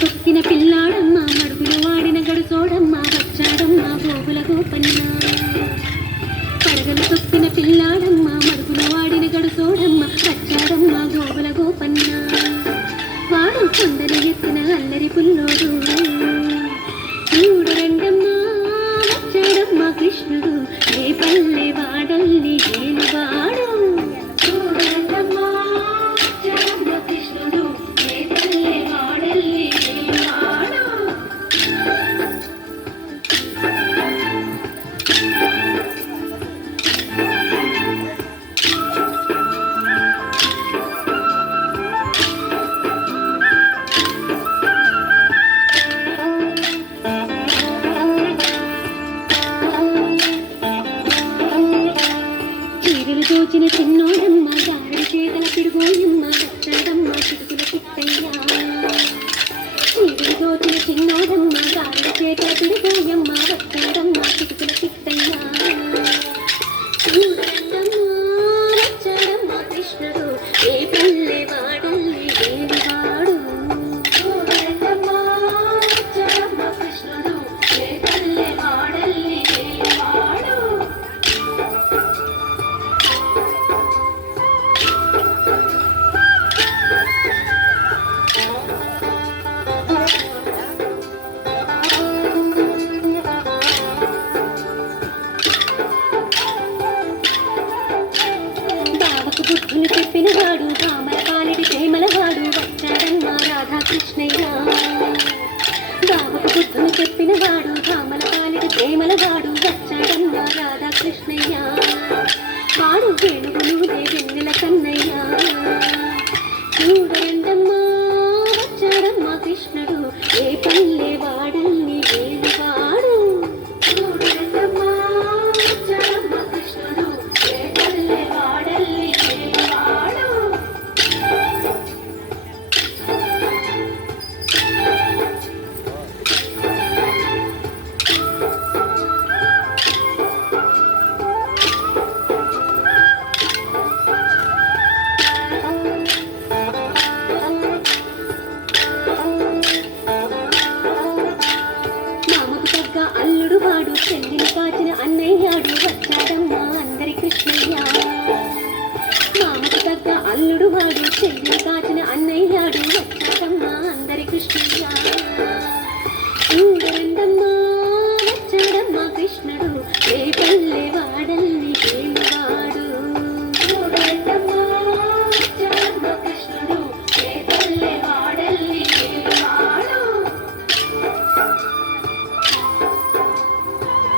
తొక్కిన పిల్లాడమ్మ మడుగులు వాడిన గడుసోడమ్మ వచ్చాడమ్మ గోగుల గోపన్న. పడగలు తొక్కిన పిల్లాడమ్మ మడుగులు వాడిన గడుసోడమ్మ వచ్చాడమ్మ గోగుల గోపన్న. వాడు కొండలు ఎత్తిన అల్లరి పుల్లోడు చూడు రెండమ్మ వచ్చాడమ్మ కృష్ణుడు ఏ పల్లె వాడల్ని ఏలువాడు. దోచిన చిన్నోడమ్మ దారి చేతల పిడుగోయమ్మ వచ్చాడమ్మ చిరుకుల పిట్టయ్య. చీరులు దోచిన చిన్నోడమ్మ దారి చేతల పిడుగోయమ్మ వచ్చాడమ్మ చిరుకుల పిట్టయ్య. చూడమ్మా వచ్చాడమ్మ కృష్ణుడు ఏ పల్లె వాడల్ని ఏలువాడు. చూడమ్మా వచ్చాడమ్మ కృష్ణుడు ఏ పల్లె వాడల్ని ఏలువాడు. బుద్ధులు చెప్పినవాడు కామల పాలిడి ప్రేమలవాడు వచ్చాడమ్మ రాధాకృష్ణయ్య. బావకు బుద్ధులు చెప్పినవాడు కామల పాలిడి ప్రేమలవాడు వచ్చాడమ్మ రాధాకృష్ణయ్య. వాడు వేణువులు వెన్నెల కన్నయ్య. చూడండమ్మా వచ్చాడమ్మ కృష్ణుడు ఏ పల్లె వాడల్ని ఏలువాడు. చూడండమ్మా వచ్చాడమ్మ కృష్ణుడు ఏ పల్లె వాడల్ని ఏలువాడు. అల్లుడు వాడు చెల్లిని కాచిన అన్నయ్యాడు వచ్చాడమ్మ అందరి కృష్ణయ్య. మామకు తగ్గ అల్లుడు వాడు చెల్లిని కాచిన అన్నయ్యాడు వచ్చాడమ్మ అందరి కృష్ణయ్య.